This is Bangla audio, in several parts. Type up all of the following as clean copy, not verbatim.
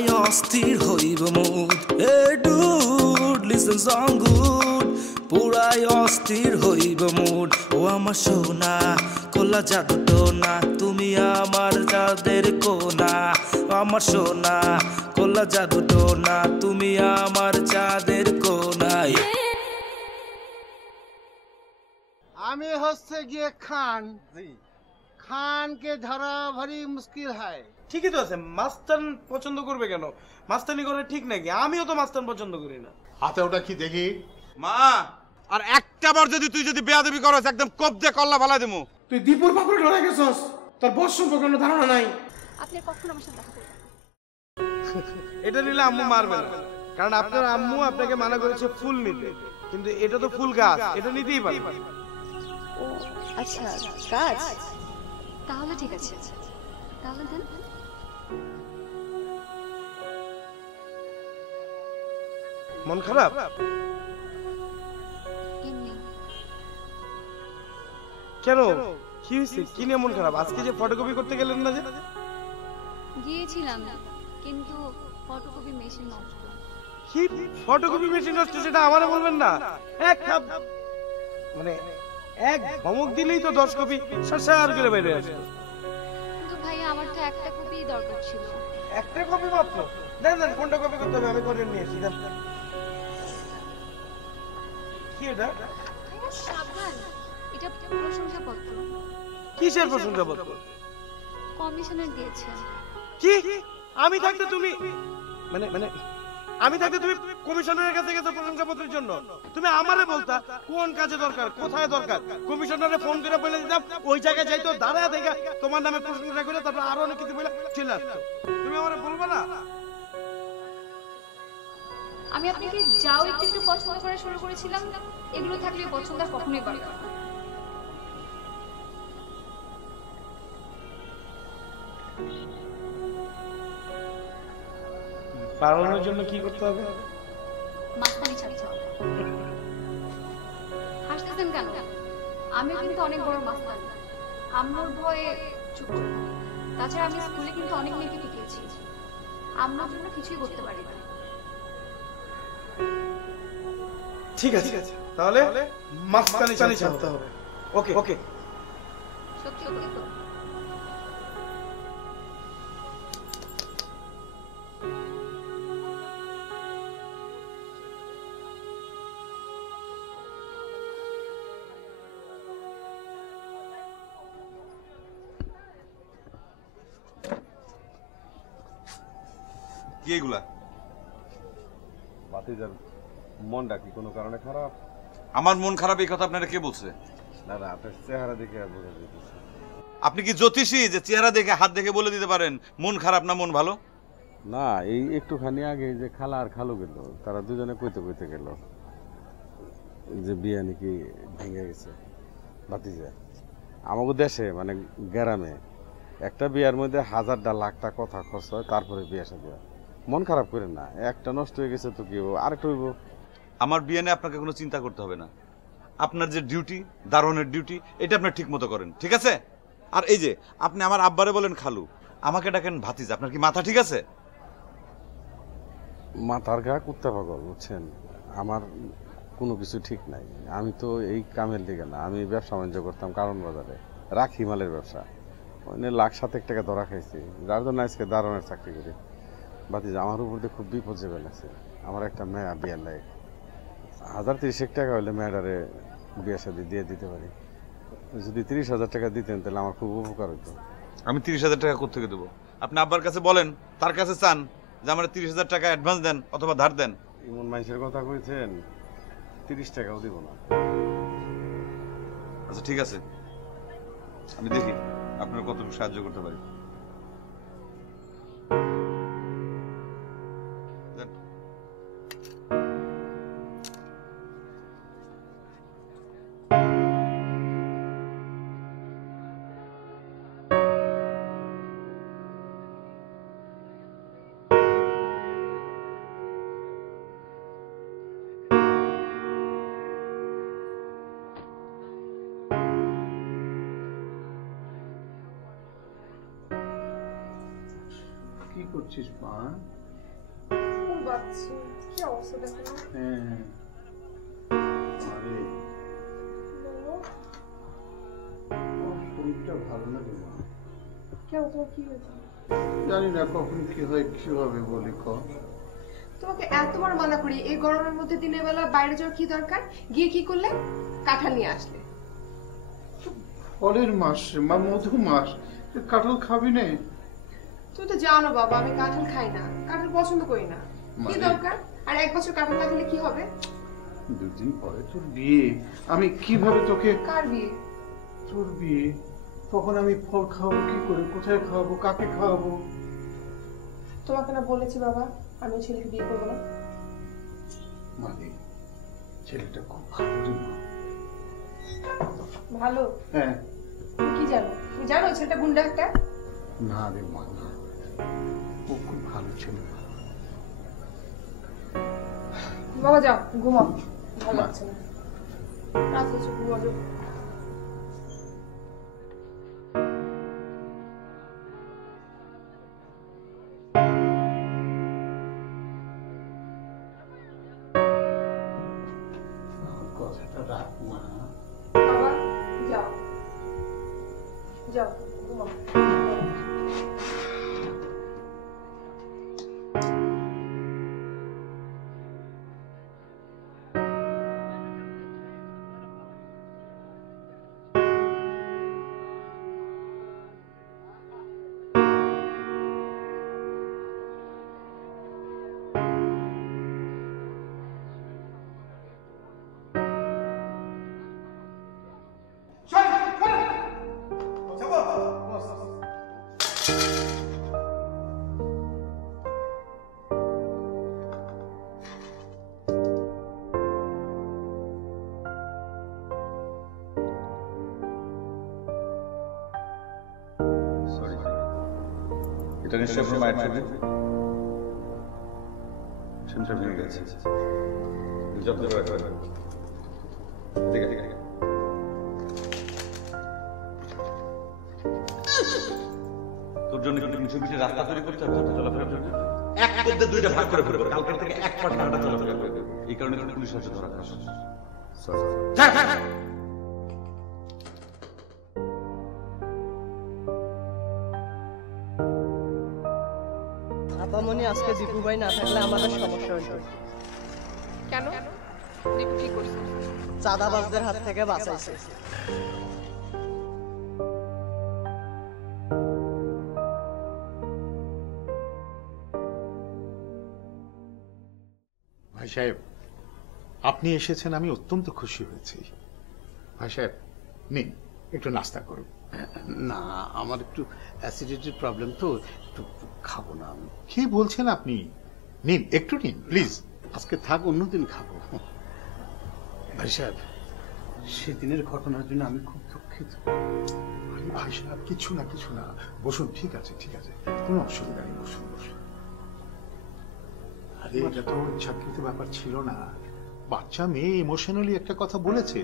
পুরাই অস্থির হইব মুড এ ডুড লিসেন সং গুড পুরাই অস্থির হইব মুড ও আমার সোনা কোলা জাদু টোনা তুমি আমার চাঁদের কোনা আমার সোনা কোলা জাদু টোনা তুমি আমার চাঁদের কোনায় আমি হচ্ছে গিয়ে খান খান কে ধরা ভারী মুশকিল হয় ঠিকই তো আছে মাস্তান পছন্দ করবে কেন মাস্তানি করে ঠিক নাকি আমিও তো মাস্তান পছন্দ করি না হাতে ওটা কি দেখি মা আর একটা বার যদি তুই যদি বেয়াদবি করস একদম কোপ দিয়ে কল্লা ফালাই দেবো তুই দীপুর পাপড়ে ঢলে গেছস তোর বস সম্পর্কে কোনো ধারণা নাই আপনি কখন আমার সাথে দেখা করবেন এটা নিলে আম্মু মারবে না কারণ আপনার আম্মু আপনাকে মানা করেছে ফুল নিতে কিন্তু এটা তো ফুল গাছ এটা নিতেই পারে ও আচ্ছা কাজ তাহলে ঠিক আছে তাহলে দেন মন খারাপ এমনি কেন কি হয়েছে কি নিয়ে মন খারাপ আজকে যে ফটোকপি করতে গেলেন না যে গিয়েছিলাম কিন্তু ফটোকপি মেশিন নষ্ট কি ফটোকপি মেশিন নষ্ট সেটা আমারে বলবেন না এক খাপ মানে এক ধমক দিলেই তো 10 কপি সার করে বেরিয়ে আসে কিন্তু ভাইয়া আমার তো একটা কপি দরকার ছিল একটা কপি মাত্র দেন দেন কোনটা কপি করতে হবে আমি করে নিয়ে আসি দেন কি এটা ভাইয়া সাবধান এটা প্রশংসাপত্র কিসের প্রশংসাপত্র কমিশনার দিয়েছে কি আমি থাকতে তুমি মানে মানে আমি থাকতে তুমি কমিশনারের কাছে গেছো প্রশংসাপত্রের জন্য তুমি আমারে বলতা কোন কাজে দরকার কোথায় দরকার কমিশনারে ফোন করে বলে দিতাম ওই জায়গায় যাইতো দাঁড়ায় দেখা তোমার নামে প্রশংসা করে তারপর আরো অনেক কিছু বলে চলে আসতো তুমি আমারে বলবা না আমি আপনাকে যাও একটু একটু পছন্দ করা শুরু করেছিলাম এগুলো থাকলে পছন্দ আর কখনোই করে না পালানোর জন্য কি করতে হবে মাস্তানি ছাড়তে হবে হাসতেছেন কেন আমিও কিন্তু অনেক বড় মাস্তান আম্মুর ভয়ে চুপ করে থাকি। তাছাড়া আমি স্কুলে কিন্তু অনেক মেয়েকে টিকিয়েছি আম্মুর জন্য কিছুই করতে পারি না ঠিক আছে তাহলে মাস্তানি ছাড়তে হবে ওকে ওকে সত্যি ওকে তো কি এগুলা ভাতিজার মনটা কি কোনো কারণে খারাপ? আমার মন খারাপ এই কথা আপনারা কে বলছে? না না, আপনার চেহারা দেখে আর বোঝা যাইতেছে। আপনি কি জ্যোতিষী যে চেহারা দেখে হাত দেখে বলে দিতে পারেন মন খারাপ না মন ভালো? না, এই একটুখানি আগে যে খালা আর খালু গেল, তারা দুজনে কইতে কইতে গেল যে বিয়ে নাকি ভেঙে গেছে। ভাতিজা আমাদের দেশে মানে গ্রামে একটা বিয়ার মধ্যে হাজারটা লাখটা কথা খরচ হয়, তারপরে বিয়ে সাথে মন খারাপ করে না। একটা নষ্ট হয়ে গেছে তো কি হবো, আরেকটা হইব। আমার বিয়ে নিয়ে আপনাকে কোনো চিন্তা করতে হবে না। আপনার যে ডিউটি, দারোয়ানের ডিউটি, এটা আপনি ঠিক মতো করেন, ঠিক আছে? আর এই যে আপনি আমার আব্বারে বলেন খালু, আমাকে ডাকেন ভাতিজা, আপনার কি মাথা ঠিক আছে? মাথার ঘা কুত্তা পাগল, বুঝছেন? আমার কোনো কিছু ঠিক নাই। আমি তো এই কামের দিকে না, আমি ব্যবসা বাণিজ্য করতাম কারণ বাজারে, রাখি মালের ব্যবসা। ওখানে 1,60,000 টাকা ধরা খাইছি, যার জন্য আজকে দারোয়ানের চাকরি করি। ভাতিজা আমার উপর দিয়ে খুব বিপদ চেপে লাগছে। আমার একটা মেয়া বিয়ার লাগে, 1,30,000 টাকা হলে মেয়েটারে বিয়ের সাথে দিয়ে দিতে পারি। যদি 30,000 টাকা দিতেন তাহলে আমার খুব উপকার হতো। আমি 30,000 টাকা কোত্থেকে দেবো? আপনি আব্বার কাছে বলেন, তার কাছে চান যে আমার 30,000 টাকা অ্যাডভান্স দেন অথবা ধার দেন। এমন মানুষের কথা কইছেন, 30 টাকাও দিব না। আচ্ছা ঠিক আছে, আমি দেখি আপনার কতটুকু সাহায্য করতে পারি। কি করছিস মা? বাচ্চা কি অবস্থা দেখো না। হ্যাঁ আরে শরীরটা ভালো লাগে না। কেন তোমার কি হয়েছে? জানি না কখন কি হয় কিভাবে বলি ক। তোমাকে এতবার মানা করি এই গরমের মধ্যে দিনের বেলা বাইরে যাওয়ার কি দরকার? গিয়ে কি করলে? কাঁঠাল নিয়ে আসলে। ফলের মাস মা, মধু মাস, কাঁঠাল খাবি না? তুমি তো জানো বাবা আমি কাঁঠাল খাই না, কাঁঠাল পছন্দ করি না। কি দরকার? আর 1 বছর কাঁঠাল না খেলে কি হবে? 2 দিন পরে তোর বিয়ে, আমি কিভাবে তোকে। কার বিয়ে? তোর বিয়ে, তখন আমি ফল খাওয়াবো কি করে, কোথায় খাওয়াবো, কাকে খাওয়াবো? তোমাকে না বলেছি বাবা আমি ওই ছেলেকে বিয়ে করবো না। মানে ছেলেটা খুব ভালো রে মা। ভালো? হ্যাঁ। তুমি কি জানো? তুমি জানো ওই ছেলেটা গুন্ডা একটা? না রে মা, না, ও খুব ভালো ছেলে। বাবা যাও ঘুমাও, ভালো লাগছে না, রাত হচ্ছে, ঘুমাও যাও। কথাটা রাখ মা। বাবা যাও যাও ঘুমাও। এটা নিশ্চয়ই আপনার মায়ের ছবি। সেটা ভেঙে গেছে, যত্ন করে রাখবেন। ঠিক আছে, তোর জন্য কিন্তু কিছু কিছু রাস্তা তৈরি করতে হবে, চলাফেরা করতে হবে। এক পথে 2টা ভাগ করে ফেলবো, কালকে থেকে এক পাট হাঁটা চলাফেরা করবে। এই কারণে কিন্তু পুলিশ হাতে ধরা খাস। আপামনি আজকে দীপু ভাই না থাকলে আমাদের সমস্যা হইতো। কেন? দীপু কি করছে? চাঁদাবাজদের হাত থেকে বাঁচাইছে। ভাই সাহেব, আপনি এসেছেন, আমি অত্যন্ত খুশি হয়েছি। ভাই সাহেব নিন, একটু নাস্তা করুন। না, আমার একটু অ্যাসিডিটির প্রবলেম তো, একটু খাবো না আমি। কি বলছেন আপনি? নিন, একটু নিন প্লিজ। আজকে থাক, অন্যদিন খাবো। ভাই সাহেব, সেদিনের ঘটনার জন্য আমি খুব দুঃখিত। আরে ভাই সাহেব, কিছু না কিছু না, বসুন। ঠিক আছে ঠিক আছে, কোনো অসুবিধা নেই, বসুন বসুন। আরে এটা তো ইচ্ছাকৃত ব্যাপার ছিল না। বাচ্চা মেয়ে ইমোশনালি একটা কথা বলেছে,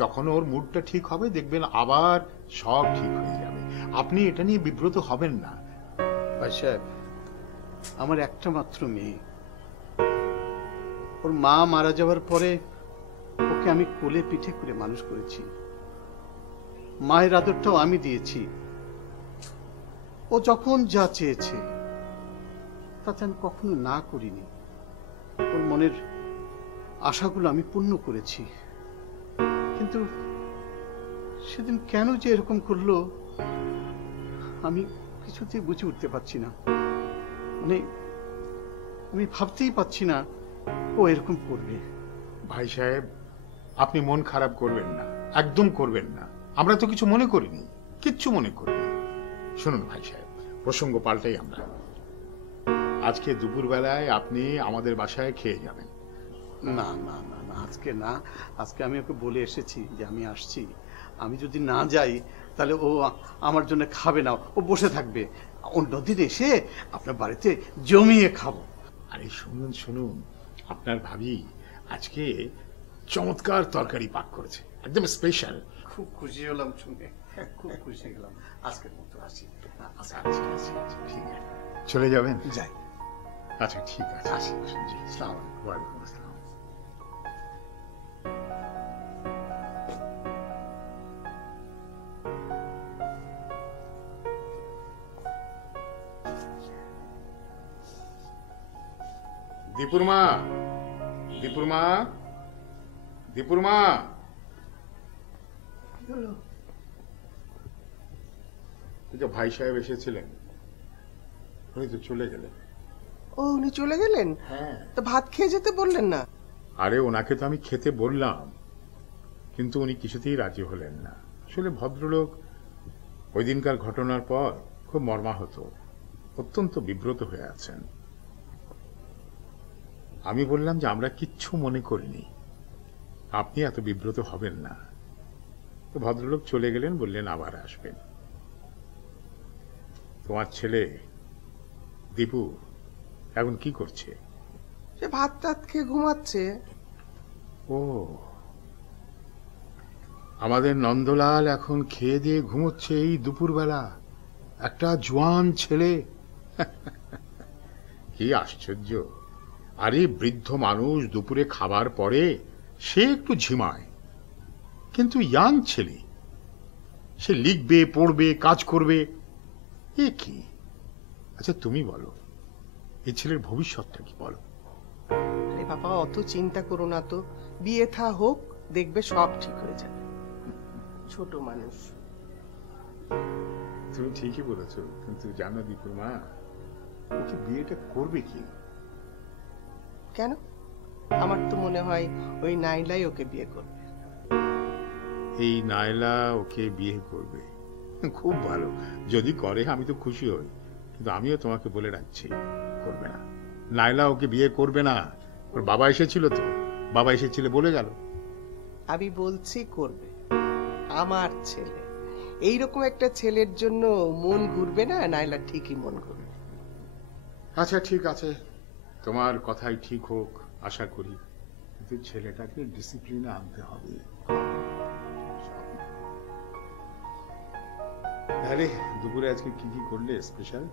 যখন ওর মুডটা ঠিক হবে দেখবেন আবার সব ঠিক হয়ে যাবে। আপনি এটা নিয়ে বিব্রত হবেন না। ভাই সাহেব, আমার একটা মাত্র মেয়ে, ওর মা মারা যাওয়ার পরে ওকে আমি কোলে পিঠে করে মানুষ করেছি। মায়ের আদরটাও আমি দিয়েছি। ও যখন যা চেয়েছে তাতে আমি কখনো না করিনি। ওর মনের আশাগুলো আমি পূর্ণ করেছি। কিন্তু সেদিন কেন যে এরকম করলো আমি কিছুতেই বুঝে উঠতে পারছি না। মানে আমি ভাবতেই পারছি না ও এরকম করবে। ভাই সাহেব, আপনি মন খারাপ করবেন না, একদম করবেন না। আমরা তো কিছু মনে করিনি, কিচ্ছু মনে করিনি। শুনুন ভাই সাহেব, প্রসঙ্গ পাল্টাই আমরা। আজকে দুপুরবেলায় আপনি আমাদের বাসায় খেয়ে যাবেন। না না না না, আজকে না। আজকে আমি ওকে বলে এসেছি যে আমি আসছি। আমি যদি না যাই তাহলে ও আমার জন্য খাবে না, ও বসে থাকবে। অন্যদিন এসে আপনার বাড়িতে জমিয়ে খাবো। আরে শুনুন শুনুন, আপনার ভাবি আজকে চমৎকার তরকারি পাক করেছে, একদম স্পেশাল। খুব খুশি হলাম শুনে, খুব খুশি হলাম। আজকের মতো আসি। আচ্ছা, ঠিক আছে, চলে যাবেন? যাই। আচ্ছা ঠিক আছে, আসি। জি, আসসালামু আলাইকুম। ওয়ালাইকুম আসসালাম। দীপুর মা, দীপুর মা, দীপুর মা। এই যে ভাই সাহেব এসেছিলেন, উনি তো চলে গেলেন। ও, উনি চলে গেলেন? হ্যাঁ। তো ভাত খেয়ে যেতে বললেন না? আরে ওনাকে তো আমি খেতে বললাম, কিন্তু উনি কিছুতেই রাজি হলেন না। আসলে ভদ্রলোক ওই দিনকার ঘটনার পর খুব মর্মাহত, অত্যন্ত বিব্রত হয়ে আছেন। আমি বললাম যে আমরা কিচ্ছু মনে করিনি, আপনি এত বিব্রত হবেন না। তো ভদ্রলোক চলে গেলেন, বললেন আবার আসবেন। তোমার ছেলে দীপু এখন কি করছে? সে ভাত টাত খেয়ে ঘুমাচ্ছে। ও, আমাদের নন্দলাল এখন খেয়ে দিয়ে ঘুমোচ্ছে এই দুপুরবেলা? একটা জোয়ান ছেলে! কি আশ্চর্য! আরে বৃদ্ধ মানুষ দুপুরে খাবার পরে সে একটু ঝিমায়, কিন্তু ইয়াং ছেলে সে লিখবে, পড়বে, কাজ করবে। এ কি? আচ্ছা তুমি বলো, এই ছেলের ভবিষ্যৎটা কি বলো? আরে বাবা, অত চিন্তা করো না তো, বিয়ে থা হোক, দেখবে সব ঠিক হয়ে যাবে। ছোট মানুষ। তুমি ঠিকই বলেছো, কিন্তু জানো দীপুর মা, ওকে বিয়েটা করবে কি? কেন? আমার তো মনে হয় ওই নাইলাই ওকে বিয়ে করবে। এই নায়লা ওকে বিয়ে করবে? খুব ভালো, যদি করে আমি তো খুশি হই, কিন্তু আমিও তোমাকে বলে রাখছি, করবে না। নায়লা ওকে বিয়ে করবে না। ওর বাবা এসেছিল তো, বাবা এসেছিল বলে গেল। আমি বলছি করবে। আমার ছেলে, এইরকম একটা ছেলের জন্য মন ঘুরবে না? নাইলা ঠিকই মন ঘুরবে। আচ্ছা ঠিক আছে, তোমার কথাই ঠিক হোক, আশা করি, কিন্তু ছেলেটাকে ডিসিপ্লিনে আনতে হবে। আরে দুপুরে আজকে কি কি করলে স্পেশাল?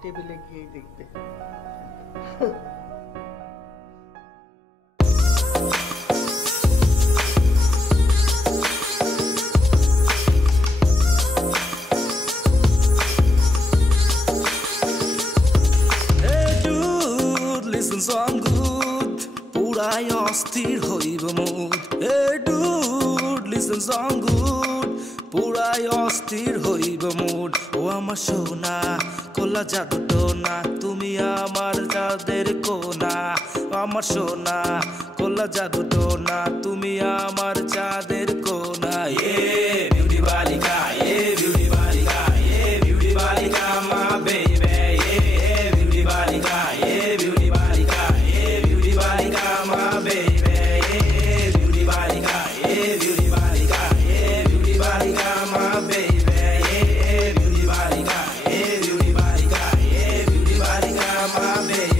টেবিলে গিয়ে দেখবে। song good পুরাই অস্থির হইব mood Hey dude listen song good পুরাই অস্থির হইব মুড ও আমার সোনা কোলা জাদু টোনা তুমি আমার চাঁদের কোনা আমার সোনা কোলা জাদু টোনা তুমি আমার চাঁদের কোনা বিউটি বালিকা বিউটি বালিকা বিউটি বালিকা মা বেবি বিউটি বালিকা বিউটি বালিকা বিউটি বালিকা মা বেবি বিউটি বালিকা বিউটি বালিকা বিউটি বালিকা মা বেবি বিউটি বালিকা বিউটি বালিকা বিউটি বালিকা মা বেবি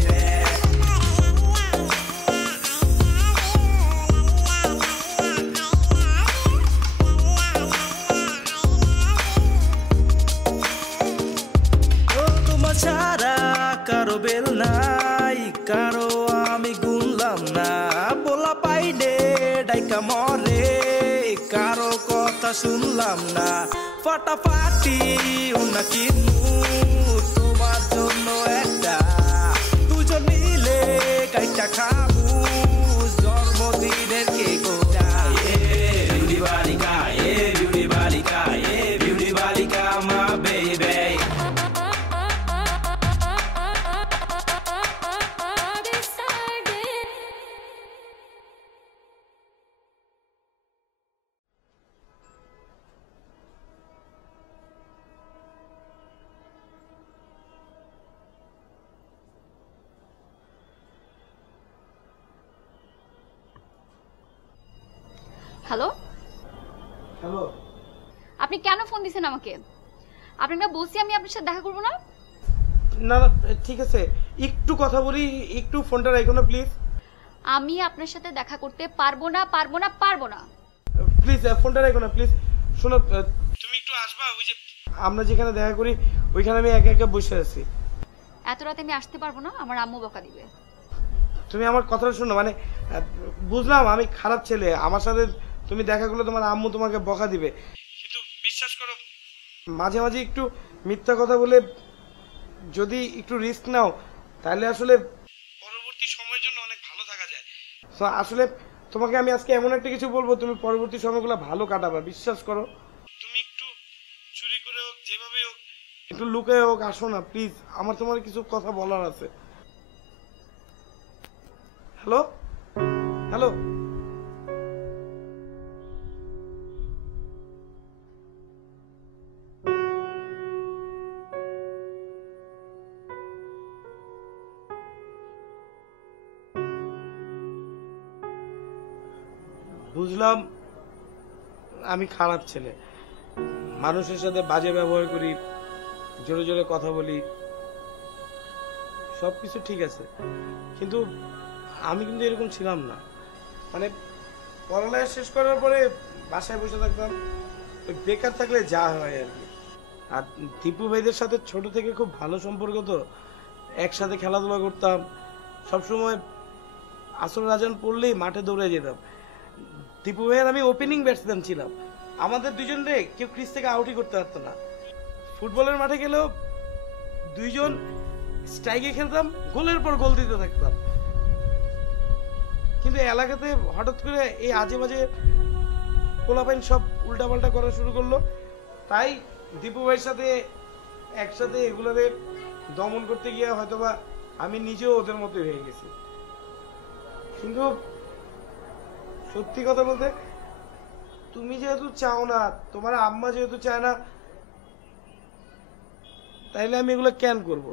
ছাড়া কারো বেল নাই কারো আমি গুনলাম না বলা পাইলে ডাইকা মরে কারো কথা শুনলাম না ফাটাফাটি নাকি তোমার জন্য একটা দুজন মিলে কাইটা খাবো জন্মদিনের কেক বিউটি বালিকা বিউটি বালিকা বিউটি বালিকা মা বেবি হ্যালো হ্যালো, আপনি কেন ফোন দিছেন আমাকে? আপনাকে বলছি আমি আপনার সাথে দেখা করব না। না না ঠিক আছে, একটু কথা বলি, একটু ফোনটা রাখো না প্লিজ। আমি আপনার সাথে দেখা করতে পারবো না পারবো না পারবো না। প্লিজ ফোনটা রাখো না প্লিজ। শোনো, তুমি একটু আসবা, ওই যে আমরা যেখানে দেখা করি ওইখানে আমি একা একা বসে আছি। এত রাতে আমি আসতে পারবো না, আমার আম্মু বকা দিবে। তুমি আমার কথাটা শোনো, মানে বুঝলাম আমি খারাপ ছেলে, আমার সাথে তুমি দেখা করলে তোমার আম্মু তোমাকে বকা দিবে, কিন্তু বিশ্বাস করো মাঝে মাঝে একটু মিথ্যা কথা বলে যদি একটু রিস্ক নাও তাহলে আসলে পরবর্তী সময়ের জন্য অনেক ভালো থাকা যায়। তো আসলে তোমাকে আমি আজকে এমন একটা কিছু বলবো, তুমি পরবর্তী সময়গুলো ভালো কাটাবা, বিশ্বাস করো। তুমি একটু চুরি করে হোক, যেভাবে হোক, একটু লুকায় হোক আসো না প্লিজ, আমার তোমার কিছু কথা বলার আছে। হ্যালো হ্যালো, বুঝলাম আমি খারাপ ছেলে, মানুষের সাথে বাজে ব্যবহার করি, জোরে জোরে কথা বলি, সবকিছু ঠিক আছে, কিন্তু আমি কিন্তু এরকম ছিলাম না। মানে পড়ালেখা শেষ করার পরে বাসায় বসে থাকতাম, বেকার থাকলে যা হয় আর কি। আর দীপু ভাইদের সাথে ছোট থেকে খুব ভালো সম্পর্ক, তো একসাথে খেলাধুলা করতাম, সবসময় আসর রাজান পড়লেই মাঠে দৌড়ে যেতাম। দীপু ভাইয়ের আমি ওপেনিং ব্যাটসম্যান ছিলাম, আমাদের দুজনরে কেউ ক্রিজ থেকে আউটই করতে পারতো না। ফুটবলের মাঠে গেলেও দুইজন স্ট্রাইকে খেলতাম, গোলের পর গোল দিতে থাকতাম। কিন্তু এলাকাতে হঠাৎ করে এই আজে বাজে পোলাপাইন সব উল্টাপাল্টা করা শুরু করলো, তাই দীপু ভাইয়ের সাথে একসাথে এগুলোরে দমন করতে গিয়ে হয়তোবা আমি নিজেও ওদের মতো হয়ে গেছি। কিন্তু সত্যি কথা বলতে তুমি যেহেতু চাও না, তোমার আম্মা যেহেতু চায় না, তাইলে আমি এগুলো কেন করব?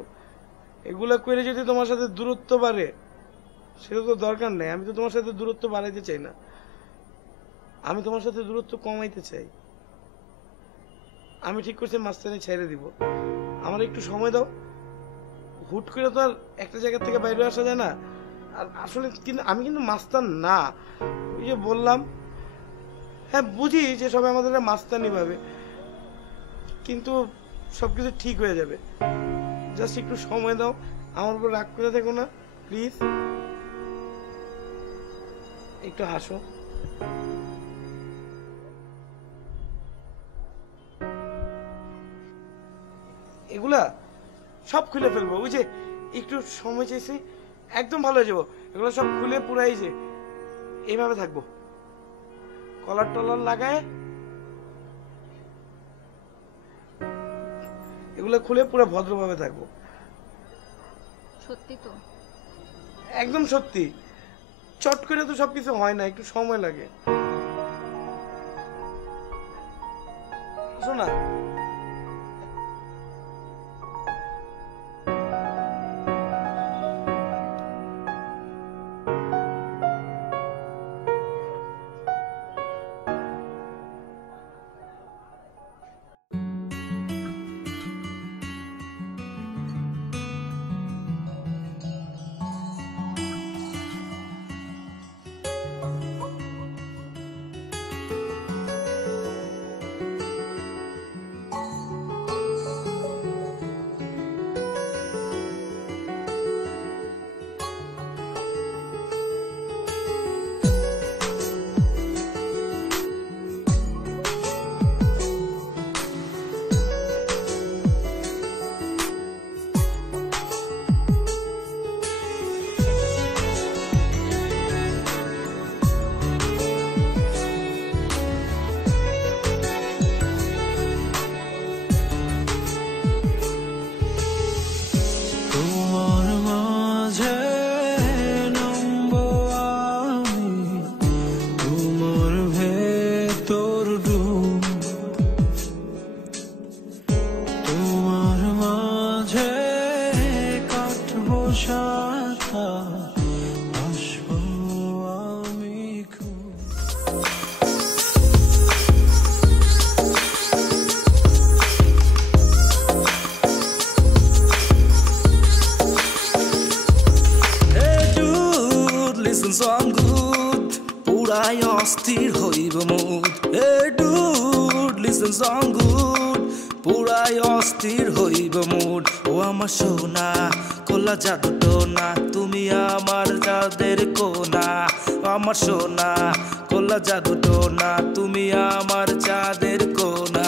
এগুলো করে যদি তোমার সাথে দূরত্ব বাড়ে সেটা তো দরকার নেই। আমি তো তোমার সাথে দূরত্ব বাড়াইতে চাই না, আমি তোমার সাথে দূরত্ব কমাইতে চাই। আমি ঠিক করছি মাস্টারি ছেড়ে দিব, আমার একটু সময় দাও। হুট করে তো আর একটা জায়গা থেকে বাইরে আসা যায় না। আর আসলে কিন্তু আমি কিন্তু মাস্তান না, ওই যে বললাম, হ্যাঁ বুঝি যে সবাই আমাদের মাস্তানি ভাবে, কিন্তু সবকিছু ঠিক হয়ে যাবে। জাস্ট একটু সময় দাও, আমার উপর রাগ করে থেকো না প্লিজ, একটু হাসো। এগুলা সব খুলে ফেলবো, ওই যে একটু সময় চাইছি, একদম ভালো হয়ে যাবো। এগুলো সব খুলে পুরাই যে এইভাবে থাকবো, কলার টলার লাগায় এগুলো খুলে পুরো ভদ্রভাবে থাকবো। সত্যি তো? একদম সত্যি, চট করে তো সবকিছু হয় না, একটু সময় লাগে। শোনা song good, পুরাই অস্থির হইব mood. Hey dude, listen song good, পুরাই অস্থির হইব মুড ও আমার সোনা খোলা জাদু টোনা তুমি আমার চাঁদের কোনা আমার সোনা খোলা জাদু টোনা তুমি আমার চাঁদের কোনা